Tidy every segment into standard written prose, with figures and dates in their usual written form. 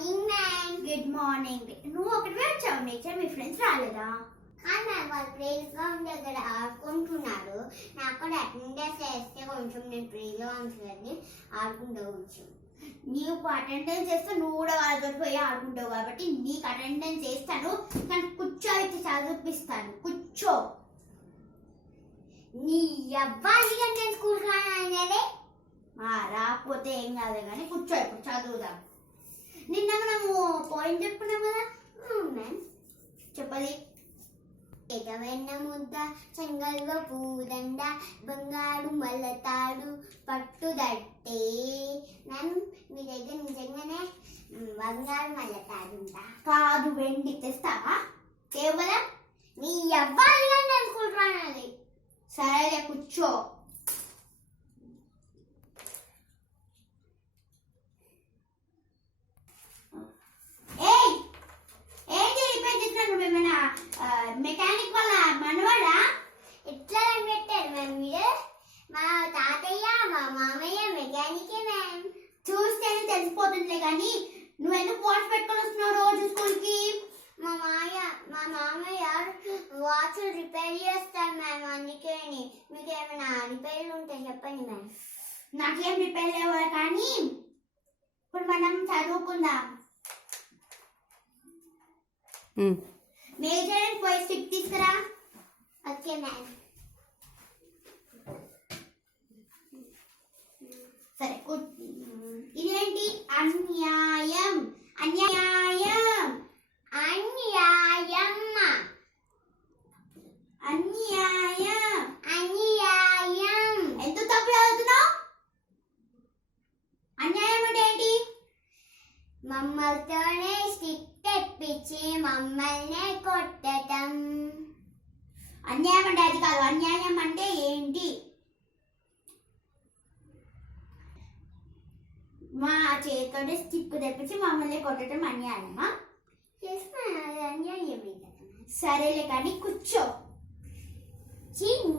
Morning ma'am. Good morning. నువ్వు ఒకటివే వచ్చావు nature, మీ friends రాలేదా? మ్యామ్ వాళ్ళు ప్రేస్ గ్రౌండ్ దగ్గర ఆడుకుంటున్నారు. నాకు కూడా అటెండెన్స్ వేస్తే కొంచెం నేను ప్రేలో ఉంచుకొని ఆడుకుంటూ వచ్చు. నీకు అటెండెన్స్ చేస్తే నువ్వు కూడా వాళ్ళతో పోయి ఆడుకుంటావు కాబట్టి నీకు అటెండెన్స్ చేస్తాను, కానీ కూర్చోబెట్టి చదివిపిస్తాను. కూర్చో. నీ అబ్బాయి నేను స్కూల్ రానదే రాకపోతే ఏం కాదు కానీ కూర్చో, ఇప్పుడు చదువుదాం. నిన్న మనము పాయింట్ చెప్పుకున్నాం కదా మ్యామ్. చెప్పది. ఎగవెన్న ముద్ద చెంగల్వ పూదండ బంగారు మల్లతాడు పట్టుదట్టే. మ్యామ్ మీ దగ్గర నిజంగానే బంగారు మల్లతాడు ఉందా? కాదు, వెండి. తెస్తావా? కేవలం నీ అబ్బాయి నేను స్కూల్ రానాలి. సరేలే, కూర్చో. మెకానిక్ వాళ్ళ మనవాడా? ఎట్లా పెట్టారు మ్యామ్ మీరు? మా తాతయ్య మా మామయ్య మెకానికే మ్యామ్. చూస్తేనే తెలిసిపోతుందిలే కానీ నువ్వెందుకు వాచ్ పెట్టుకొని వస్తున్నావు రోజు స్కూల్ కి? మా మామయ్య వాచ్ రిపేర్ చేస్తారు మ్యామ్, అందుకే. మీకు ఏమైనా రిపేర్లు ఉంటే చెప్పండి మ్యామ్. నాకేం రిపేర్ లేవు కానీ ఇప్పుడు మనం చదువుకుందాం. మేజర్ పోయి స్టిక్ తీసుకురా. Okay ma'am. సరే. ఇదేంటి? అన్యాయం. అన్యాయం. అన్యాయం. అన్యాయం. అన్యాయం. ఎంత తప్పు చదువుతున్నావు? అన్యాయం అంటే ఏంటి? మమ్మల్తోనే స్టిక్ తెప్పించి మమ్మల్ని కొట్టడం. అన్యాయం అంటే అది కాదు. అన్యాయం అంటే ఏంటి? మా చేతితోటి స్టిక్ తెప్పించి మమ్మల్ని కొట్టడం అన్యాయమా? అన్యాయమే. సరేలే కానీ కూర్చో.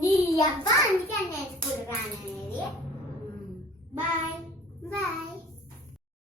నీ అబ్బా అందుకే నేను స్కూల్ రాననేది. బాయ్. బాయ్.